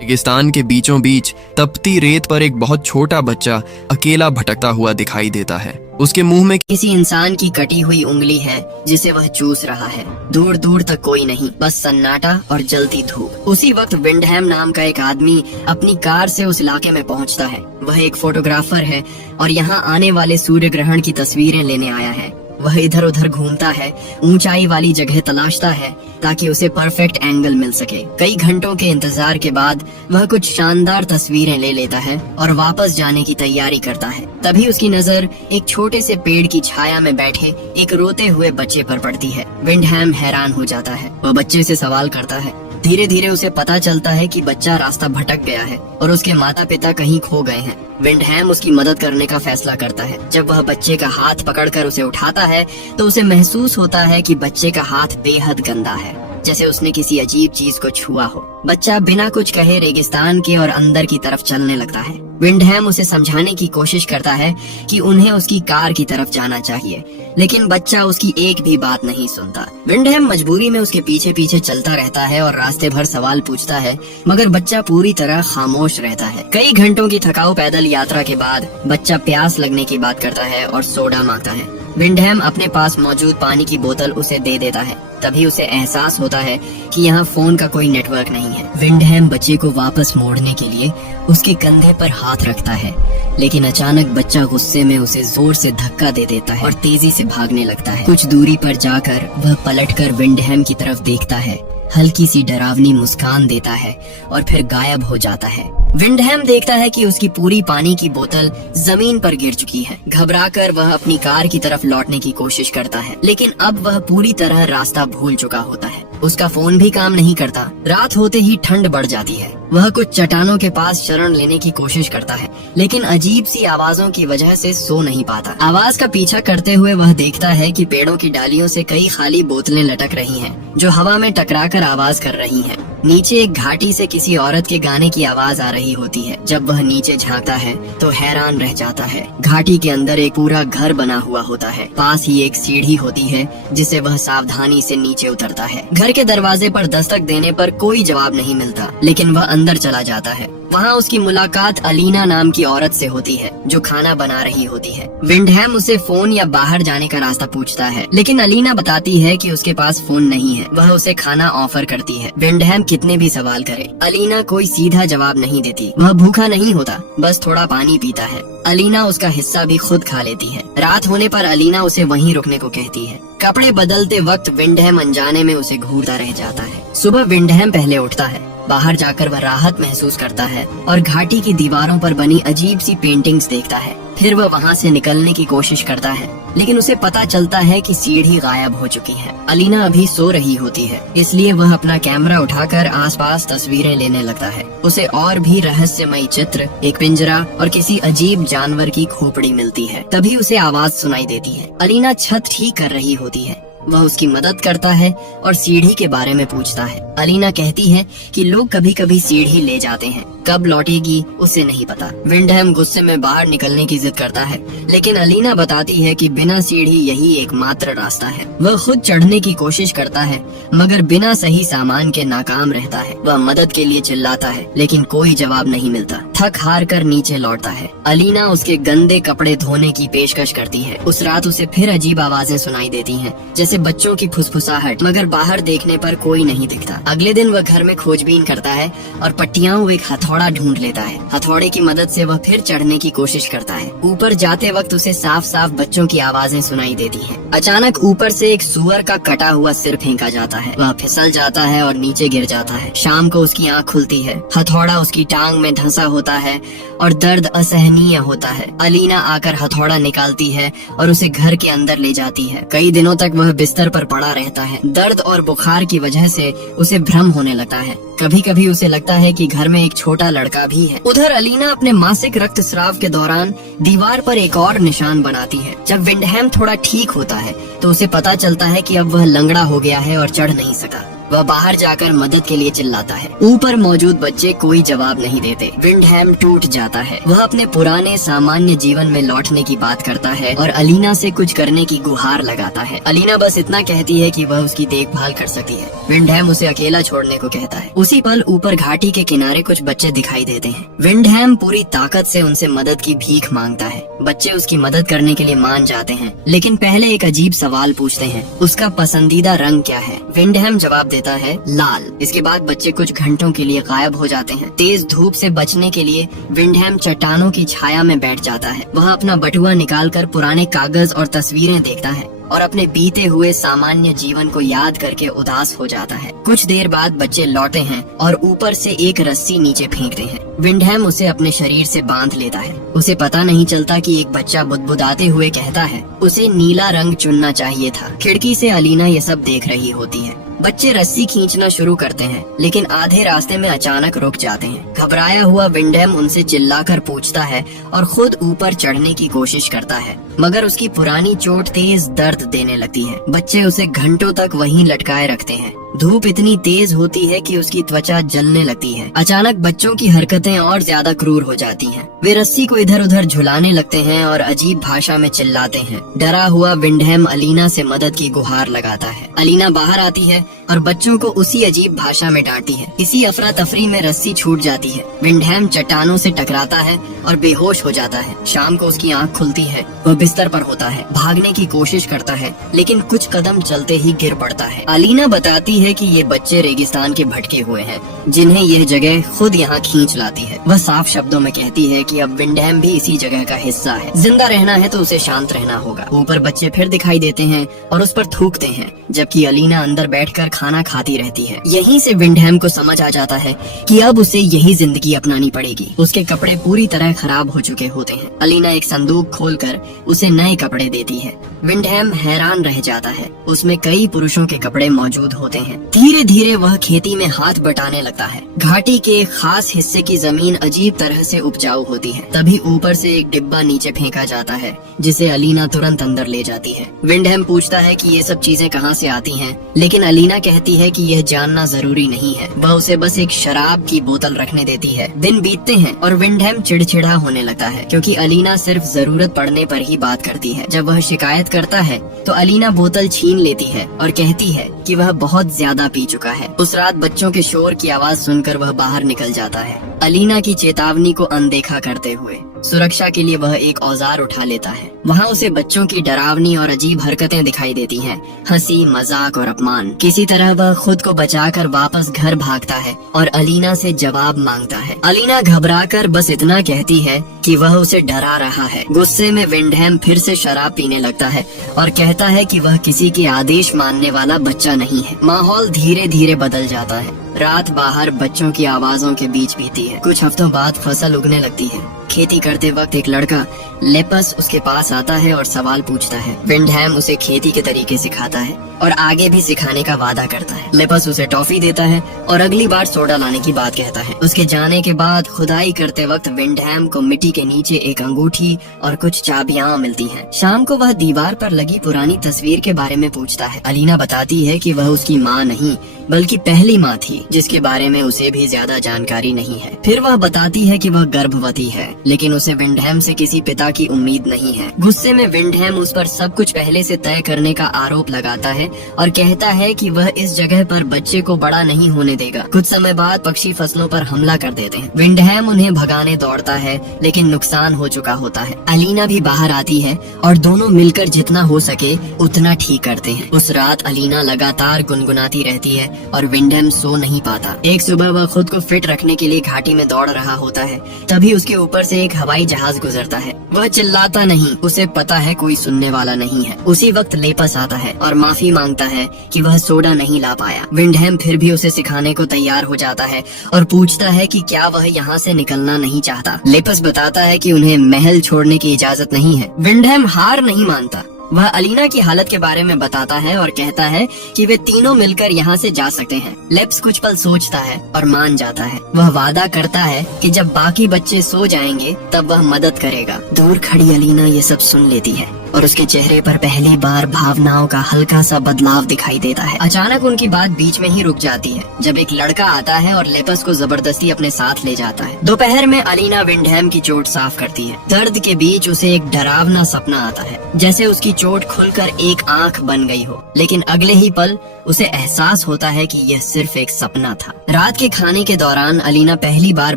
रेगिस्तान के बीचों बीच तपती रेत पर एक बहुत छोटा बच्चा अकेला भटकता हुआ दिखाई देता है। उसके मुंह में किसी इंसान की कटी हुई उंगली है जिसे वह चूस रहा है। दूर दूर तक कोई नहीं, बस सन्नाटा और जलती धूप। उसी वक्त विंडहैम नाम का एक आदमी अपनी कार से उस इलाके में पहुंचता है। वह एक फोटोग्राफर है और यहाँ आने वाले सूर्य ग्रहण की तस्वीरें लेने आया है। वह इधर उधर घूमता है, ऊंचाई वाली जगह तलाशता है ताकि उसे परफेक्ट एंगल मिल सके। कई घंटों के इंतजार के बाद वह कुछ शानदार तस्वीरें ले लेता है और वापस जाने की तैयारी करता है। तभी उसकी नजर एक छोटे से पेड़ की छाया में बैठे एक रोते हुए बच्चे पर पड़ती है। विंडहैम हैरान हो जाता है। वह बच्चे से सवाल करता है। धीरे धीरे उसे पता चलता है कि बच्चा रास्ता भटक गया है और उसके माता पिता कहीं खो गए हैं। विंडहैम उसकी मदद करने का फैसला करता है। जब वह बच्चे का हाथ पकड़कर उसे उठाता है तो उसे महसूस होता है कि बच्चे का हाथ बेहद गंदा है, जैसे उसने किसी अजीब चीज को छुआ हो। बच्चा बिना कुछ कहे रेगिस्तान के और अंदर की तरफ चलने लगता है। विंडहैम उसे समझाने की कोशिश करता है कि उन्हें उसकी कार की तरफ जाना चाहिए, लेकिन बच्चा उसकी एक भी बात नहीं सुनता। विंडहैम मजबूरी में उसके पीछे पीछे चलता रहता है और रास्ते भर सवाल पूछता है, मगर बच्चा पूरी तरह खामोश रहता है। कई घंटों की थकाऊ पैदल यात्रा के बाद बच्चा प्यास लगने की बात करता है और सोडा मांगता है। विंडहैम अपने पास मौजूद पानी की बोतल उसे दे देता है। तभी उसे एहसास होता है कि यहाँ फोन का कोई नेटवर्क नहीं है। विंडहैम बच्चे को वापस मोड़ने के लिए उसके कंधे पर हाथ रखता है, लेकिन अचानक बच्चा गुस्से में उसे जोर से धक्का दे देता है और तेजी से भागने लगता है। कुछ दूरी पर जाकर वह पलटकर विंडहैम की तरफ देखता है, हल्की सी डरावनी मुस्कान देता है और फिर गायब हो जाता है। विंडहैम देखता है कि उसकी पूरी पानी की बोतल जमीन पर गिर चुकी है। घबराकर वह अपनी कार की तरफ लौटने की कोशिश करता है, लेकिन अब वह पूरी तरह रास्ता भूल चुका होता है। उसका फोन भी काम नहीं करता। रात होते ही ठंड बढ़ जाती है। वह कुछ चट्टानों के पास शरण लेने की कोशिश करता है, लेकिन अजीब सी आवाजों की वजह से सो नहीं पाता। आवाज का पीछा करते हुए वह देखता है कि पेड़ों की डालियों से कई खाली बोतलें लटक रही हैं, जो हवा में टकराकर आवाज कर रही हैं। नीचे एक घाटी से किसी औरत के गाने की आवाज आ रही होती है। जब वह नीचे झांकता है तो हैरान रह जाता है। घाटी के अंदर एक पूरा घर बना हुआ होता है। पास ही एक सीढ़ी होती है जिसे वह सावधानी से नीचे उतरता है। घर के दरवाजे पर दस्तक देने पर कोई जवाब नहीं मिलता, लेकिन वह अंदर चला जाता है। वहाँ उसकी मुलाकात अलीना नाम की औरत से होती है, जो खाना बना रही होती है। विंडहैम उसे फोन या बाहर जाने का रास्ता पूछता है, लेकिन अलीना बताती है कि उसके पास फोन नहीं है। वह उसे खाना ऑफर करती है। विंडहैम कितने भी सवाल करे, अलीना कोई सीधा जवाब नहीं देती। वह भूखा नहीं होता, बस थोड़ा पानी पीता है। अलीना उसका हिस्सा भी खुद खा लेती है। रात होने पर अलीना उसे वहीं रुकने को कहती है। कपड़े बदलते वक्त विंडहैम अनजाने में उसे घूरता रह जाता है। सुबह विंडहैम पहले उठता है। बाहर जाकर वह राहत महसूस करता है और घाटी की दीवारों पर बनी अजीब सी पेंटिंग्स देखता है। फिर वह वहाँ से निकलने की कोशिश करता है, लेकिन उसे पता चलता है कि सीढ़ी गायब हो चुकी है। अलीना अभी सो रही होती है, इसलिए वह अपना कैमरा उठाकर आसपास तस्वीरें लेने लगता है। उसे और भी रहस्यमयी चित्र, एक पिंजरा और किसी अजीब जानवर की खोपड़ी मिलती है। तभी उसे आवाज सुनाई देती है। अलीना छत ठीक कर रही होती है। वह उसकी मदद करता है और सीढ़ी के बारे में पूछता है। अलीना कहती है कि लोग कभी कभी सीढ़ी ले जाते हैं, कब लौटेगी उसे नहीं पता। विंडहैम गुस्से में बाहर निकलने की जिद करता है, लेकिन अलीना बताती है कि बिना सीढ़ी यही एकमात्र रास्ता है। वह खुद चढ़ने की कोशिश करता है, मगर बिना सही सामान के नाकाम रहता है। वह मदद के लिए चिल्लाता है, लेकिन कोई जवाब नहीं मिलता। थक हार कर नीचे लौटता है। अलीना उसके गंदे कपड़े धोने की पेशकश करती है। उस रात उसे फिर अजीब आवाजें सुनाई देती हैं, जैसे बच्चों की फुसफुसाहट, मगर बाहर देखने पर कोई नहीं दिखता। अगले दिन वह घर में खोजबीन करता है और पट्टियां एक हथौड़ा ढूंढ लेता है। हथौड़े की मदद से वह फिर चढ़ने की कोशिश करता है। ऊपर जाते वक्त उसे साफ साफ बच्चों की आवाजें सुनाई देती हैं। अचानक ऊपर से एक सूअर का कटा हुआ सिर फेंका जाता है। वह फिसल जाता है और नीचे गिर जाता है। शाम को उसकी आंख खुलती है। हथौड़ा उसकी टांग में धंसा होता है और दर्द असहनीय होता है। अलीना आकर हथौड़ा निकालती है और उसे घर के अंदर ले जाती है। कई दिनों तक वह बिस्तर पर पड़ा रहता है। दर्द और बुखार की वजह से उसे भ्रम होने लगता है। कभी कभी उसे लगता है कि घर में एक छोटा लड़का भी है। उधर अलीना अपने मासिक रक्तस्राव के दौरान दीवार पर एक और निशान बनाती है। जब विंडहैम थोड़ा ठीक होता है तो उसे पता चलता है कि अब वह लंगड़ा हो गया है और चढ़ नहीं सका। वह बाहर जाकर मदद के लिए चिल्लाता है। ऊपर मौजूद बच्चे कोई जवाब नहीं देते। विंडहैम टूट जाता है। वह अपने पुराने सामान्य जीवन में लौटने की बात करता है और अलीना से कुछ करने की गुहार लगाता है। अलीना बस इतना कहती है कि वह उसकी देखभाल कर सकती है। विंडहैम उसे अकेला छोड़ने को कहता है। उसी पल ऊपर घाटी के किनारे कुछ बच्चे दिखाई देते हैं। विंडहैम पूरी ताकत से उनसे मदद की भीख मांगता है। बच्चे उसकी मदद करने के लिए मान जाते हैं, लेकिन पहले एक अजीब सवाल पूछते हैं, उसका पसंदीदा रंग क्या है? विंडहैम जवाब देता है लाल। इसके बाद बच्चे कुछ घंटों के लिए गायब हो जाते हैं। तेज धूप से बचने के लिए विंडहैम चट्टानों की छाया में बैठ जाता है। वह अपना बटुआ निकालकर पुराने कागज और तस्वीरें देखता है और अपने बीते हुए सामान्य जीवन को याद करके उदास हो जाता है। कुछ देर बाद बच्चे लौटे हैं और ऊपर से एक रस्सी नीचे फेंकते हैं। विंडहैम उसे अपने शरीर से बांध लेता है। उसे पता नहीं चलता कि एक बच्चा बुदबुदाते हुए कहता है, उसे नीला रंग चुनना चाहिए था। खिड़की से अलीना ये सब देख रही होती है। बच्चे रस्सी खींचना शुरू करते हैं, लेकिन आधे रास्ते में अचानक रुक जाते हैं। घबराया हुआ विंडहैम उनसे चिल्लाकर पूछता है और खुद ऊपर चढ़ने की कोशिश करता है, मगर उसकी पुरानी चोट तेज दर्द देने लगती है। बच्चे उसे घंटों तक वहीं लटकाए रखते हैं। धूप इतनी तेज होती है कि उसकी त्वचा जलने लगती है। अचानक बच्चों की हरकतें और ज्यादा क्रूर हो जाती हैं। वे रस्सी को इधर उधर झुलाने लगते हैं और अजीब भाषा में चिल्लाते हैं। डरा हुआ विंडहैम अलीना से मदद की गुहार लगाता है। अलीना बाहर आती है और बच्चों को उसी अजीब भाषा में डांटती है। इसी अफरा तफरी में रस्सी छूट जाती है। विंडहैम चट्टानों से टकराता है और बेहोश हो जाता है। शाम को उसकी आंख खुलती है। वह बिस्तर पर होता है। भागने की कोशिश करता है, लेकिन कुछ कदम चलते ही गिर पड़ता है। अलीना बताती है कि ये बच्चे रेगिस्तान के भटके हुए हैं, जिन्हें यह जगह खुद यहाँ खींच लाती है। वह साफ शब्दों में कहती है कि अब विंडहैम भी इसी जगह का हिस्सा है। जिंदा रहना है तो उसे शांत रहना होगा। ऊपर बच्चे फिर दिखाई देते हैं और उस पर थूकते हैं, जबकि अलीना अंदर बैठकर खाना खाती रहती है। यहीं से विंडहैम को समझ आ जाता है कि अब उसे यही जिंदगी अपनानी पड़ेगी। उसके कपड़े पूरी तरह खराब हो चुके होते हैं। अलीना एक संदूक खोलकर उसे नए कपड़े देती है। विंडहैम हैरान रह जाता है। उसमें कई पुरुषों के कपड़े मौजूद होते हैं। धीरे धीरे वह खेती में हाथ बटाने लगता है। घाटी के खास हिस्से की जमीन अजीब तरह से उपजाऊ होती है। तभी ऊपर से एक डिब्बा नीचे फेंका जाता है, जिसे अलीना तुरंत अंदर ले जाती है। विंडहैम पूछता है कि ये सब चीजें कहाँ से आती हैं, लेकिन अलीना कहती है कि यह जानना जरूरी नहीं है। वह उसे बस एक शराब की बोतल रखने देती है। दिन बीतते हैं और विंडहैम चिड़चिड़ा होने लगता है, क्योंकि अलीना सिर्फ जरूरत पड़ने पर ही बात करती है। जब वह शिकायत करता है तो अलीना बोतल छीन लेती है और कहती है कि वह बहुत ज्यादा पी चुका है। उस रात बच्चों के शोर की आवाज सुनकर वह बाहर निकल जाता है। अलीना की चेतावनी को अनदेखा करते हुए सुरक्षा के लिए वह एक औजार उठा लेता है। वहाँ उसे बच्चों की डरावनी और अजीब हरकतें दिखाई देती हैं, हंसी, मजाक और अपमान। किसी तरह वह खुद को बचाकर वापस घर भागता है और अलीना से जवाब मांगता है। अलीना घबराकर बस इतना कहती है कि वह उसे डरा रहा है। गुस्से में विंडहैम फिर से शराब पीने लगता है और कहता है कि वह किसी के आदेश मानने वाला बच्चा नहीं है। माहौल धीरे धीरे बदल जाता है। रात बाहर बच्चों की आवाजों के बीच बीती है। कुछ हफ्तों बाद फसल उगने लगती है। खेती करते वक्त एक लड़का लेपस उसके पास आता है और सवाल पूछता है। विंडहैम उसे खेती के तरीके सिखाता है और आगे भी सिखाने का वादा करता है। लेपस उसे टॉफी देता है और अगली बार सोडा लाने की बात कहता है। उसके जाने के बाद खुदाई करते वक्त विंडहैम को मिट्टी के नीचे एक अंगूठी और कुछ चाबियां मिलती हैं। शाम को वह दीवार पर लगी पुरानी तस्वीर के बारे में पूछता है। अलीना बताती है कि वह उसकी माँ नहीं बल्कि पहली माँ थी, जिसके बारे में उसे भी ज्यादा जानकारी नहीं है। फिर वह बताती है कि वह गर्भवती है, लेकिन उसे विंडहैम से किसी पिता की उम्मीद नहीं है। गुस्से में विंडहैम उस पर सब कुछ पहले से तय करने का आरोप लगाता है और कहता है कि वह इस जगह पर बच्चे को बड़ा नहीं होने देगा। कुछ समय बाद पक्षी फसलों पर हमला कर देते हैं। विंडहैम उन्हें भगाने दौड़ता है, लेकिन नुकसान हो चुका होता है। अलीना भी बाहर आती है और दोनों मिलकर जितना हो सके उतना ठीक करते हैं। उस रात अलीना लगातार गुनगुनाती रहती है और विंडहैम सो नहीं पाता। एक सुबह वह खुद को फिट रखने के लिए घाटी में दौड़ रहा होता है। तभी उसके ऊपर से एक हवाई जहाज गुजरता है। वह चिल्लाता नहीं, उसे पता है कोई सुनने वाला नहीं है। उसी वक्त लेपस आता है और माफी मांगता है कि वह सोडा नहीं ला पाया। विंडहैम फिर भी उसे सिखाने को तैयार हो जाता है और पूछता है कि क्या वह यहाँ से निकलना नहीं चाहता। लेपस बताता है कि उन्हें महल छोड़ने की इजाजत नहीं है। विंडहैम हार नहीं मानता। वह अलीना की हालत के बारे में बताता है और कहता है कि वे तीनों मिलकर यहाँ से जा सकते हैं। लेप्स कुछ पल सोचता है और मान जाता है। वह वादा करता है कि जब बाकी बच्चे सो जाएंगे तब वह मदद करेगा। दूर खड़ी अलीना ये सब सुन लेती है। और उसके चेहरे पर पहली बार भावनाओं का हल्का सा बदलाव दिखाई देता है। अचानक उनकी बात बीच में ही रुक जाती है जब एक लड़का आता है और लेपस को जबरदस्ती अपने साथ ले जाता है। दोपहर में अलीना विंडहैम की चोट साफ करती है। दर्द के बीच उसे एक डरावना सपना आता है, जैसे उसकी चोट खुलकर एक आंख बन गई हो, लेकिन अगले ही पल उसे एहसास होता है कि यह सिर्फ एक सपना था। रात के खाने के दौरान अलीना पहली बार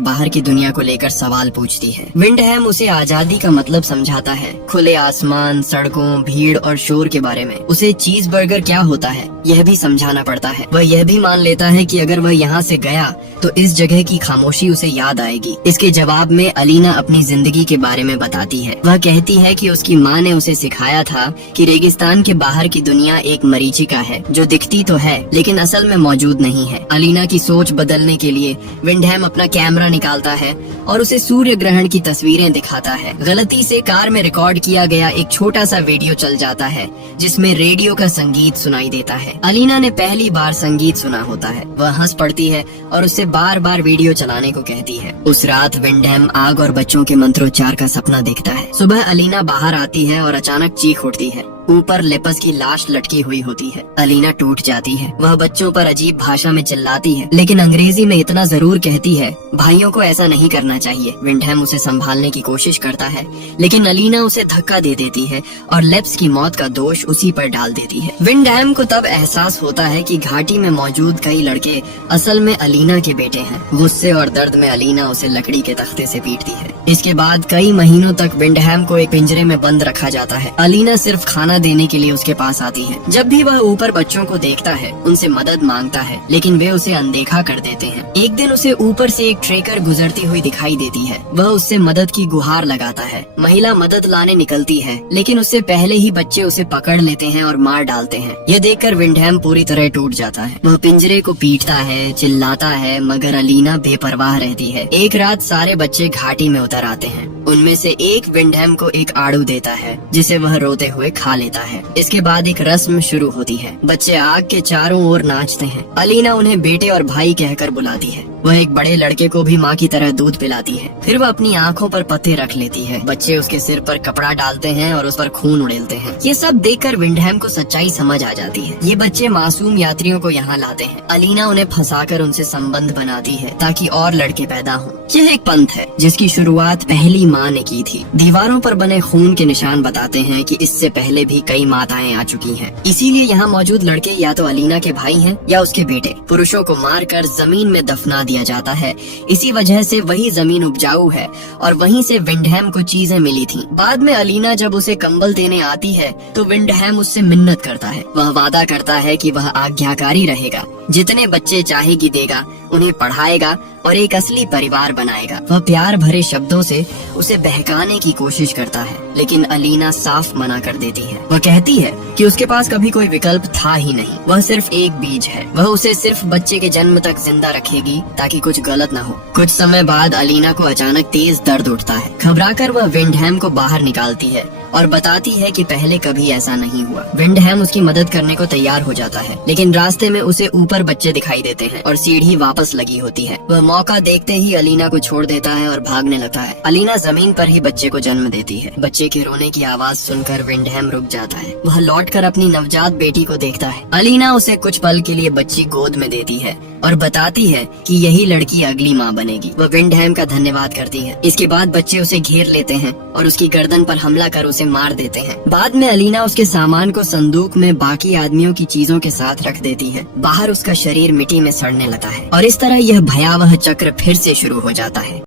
बाहर की दुनिया को लेकर सवाल पूछती है। विंडहैम उसे आजादी का मतलब समझाता है, खुले आसमान, सड़कों, भीड़ और शोर के बारे में। उसे चीज बर्गर क्या होता है यह भी समझाना पड़ता है। वह यह भी मान लेता है कि अगर वह यहाँ से गया तो इस जगह की खामोशी उसे याद आएगी। इसके जवाब में अलीना अपनी जिंदगी के बारे में बताती है। वह कहती है कि उसकी माँ ने उसे सिखाया था कि रेगिस्तान के बाहर की दुनिया एक मरीचिका है जो दिखती तो है लेकिन असल में मौजूद नहीं है। अलीना की सोच बदलने के लिए विंडहैम अपना कैमरा निकालता है और उसे सूर्य ग्रहण की तस्वीरें दिखाता है। गलती से कार में रिकॉर्ड किया गया एक छोटा सा वीडियो चल जाता है जिसमें रेडियो का संगीत सुनाई देता है। अलीना ने पहली बार संगीत सुना होता है। वह हंस पड़ती है और उससे बार बार वीडियो चलाने को कहती है। उस रात विंडहैम आग और बच्चों के मंत्रोच्चार का सपना देखता है। सुबह अलीना बाहर आती है और अचानक चीख उठती है। ऊपर लेपस की लाश लटकी हुई होती है। अलीना टूट जाती है। वह बच्चों पर अजीब भाषा में चिल्लाती है लेकिन अंग्रेजी में इतना जरूर कहती है, भाइयों को ऐसा नहीं करना चाहिए। विंडहैम उसे संभालने की कोशिश करता है लेकिन अलीना उसे धक्का दे देती है और लेप्स की मौत का दोष उसी पर डाल देती है। विंडहैम को तब एहसास होता है कि घाटी में मौजूद कई लड़के असल में अलीना के बेटे हैं। गुस्से और दर्द में अलीना उसे लकड़ी के तख्ते से पीटती है। इसके बाद कई महीनों तक विंडहैम को एक पिंजरे में बंद रखा जाता है। अलीना सिर्फ खाना देने के लिए उसके पास आती है। जब भी वह ऊपर बच्चों को देखता है उनसे मदद मांगता है लेकिन वे उसे अनदेखा कर देते हैं। एक दिन उसे ऊपर से एक ट्रेकर गुजरती हुई दिखाई देती है। वह उससे मदद की गुहार लगाता है। महिला मदद लाने निकलती है लेकिन उससे पहले ही बच्चे उसे पकड़ लेते हैं और मार डालते हैं। यह देखकर विंडहैम पूरी तरह टूट जाता है। वह पिंजरे को पीटता है, चिल्लाता है, मगर अलीना बेपरवाह रहती है। एक रात सारे बच्चे घाटी में उतर आते हैं। उनमें से एक विंडहैम को एक आड़ू देता है जिसे वह रोते हुए खा लेता है। इसके बाद एक रस्म शुरू होती है। बच्चे आग के चारों ओर नाचते हैं। अलीना उन्हें बेटे और भाई कहकर बुलाती है। वह एक बड़े लड़के को भी माँ की तरह दूध पिलाती है। फिर वह अपनी आंखों पर पत्ते रख लेती है। बच्चे उसके सिर पर कपड़ा डालते हैं और उस पर खून उड़ेलते हैं। ये सब देखकर विंडहैम को सच्चाई समझ आ जाती है। ये बच्चे मासूम यात्रियों को यहाँ लाते हैं। अलीना उन्हें फंसाकर उनसे संबंध बनाती है ताकि और लड़के पैदा हों। यह एक पंथ है जिसकी शुरुआत पहली माँ ने की थी। दीवारों पर बने खून के निशान बताते हैं कि इससे पहले भी कई माताएं आ चुकी हैं। इसीलिए यहाँ मौजूद लड़के या तो अलीना के भाई हैं या उसके बेटे। पुरुषों को मारकर जमीन में दफना दिया जाता है। इसी वजह से वही जमीन उपजाऊ है और वहीं से विंडहैम को चीजें मिली थी। बाद में अलीना जब उसे कंबल देने आती है तो विंडहैम उससे मिन्नत करता है। वह वादा करता है कि वह आज्ञाकारी रहेगा, जितने बच्चे चाहेगी देगा, उन्हें पढ़ाएगा और एक असली परिवार बनाएगा। वह प्यार भरे शब्दों से उसे बहकाने की कोशिश करता है लेकिन अलीना साफ मना कर देती है। वह कहती है कि उसके पास कभी कोई विकल्प था ही नहीं। वह सिर्फ एक बीज है। वह उसे सिर्फ बच्चे के जन्म तक जिंदा रखेगी ताकि कुछ गलत न हो। कुछ समय बाद अलीना को अचानक तेज दर्द उठता है। घबराकर वह विंडहैम को बाहर निकालती है और बताती है कि पहले कभी ऐसा नहीं हुआ। विंडहैम उसकी मदद करने को तैयार हो जाता है लेकिन रास्ते में उसे ऊपर बच्चे दिखाई देते हैं और सीढ़ी वापस लगी होती है। वह मौका देखते ही अलीना को छोड़ देता है और भागने लगता है। अलीना जमीन पर ही बच्चे को जन्म देती है। बच्चे के रोने की आवाज सुनकर विंडहैम रुक जाता है। वह लौटकर अपनी नवजात बेटी को देखता है। अलीना उसे कुछ पल के लिए बच्ची गोद में देती है और बताती है कि यही लड़की अगली माँ बनेगी। वह विंडहैम का धन्यवाद करती है। इसके बाद बच्चे उसे घेर लेते हैं और उसकी गर्दन पर हमला कर उसे मार देते हैं। बाद में अलीना उसके सामान को संदूक में बाकी आदमियों की चीजों के साथ रख देती है। बाहर उसका शरीर मिट्टी में सड़ने लगता है और इस तरह यह भयावह चक्र फिर से शुरू हो जाता है।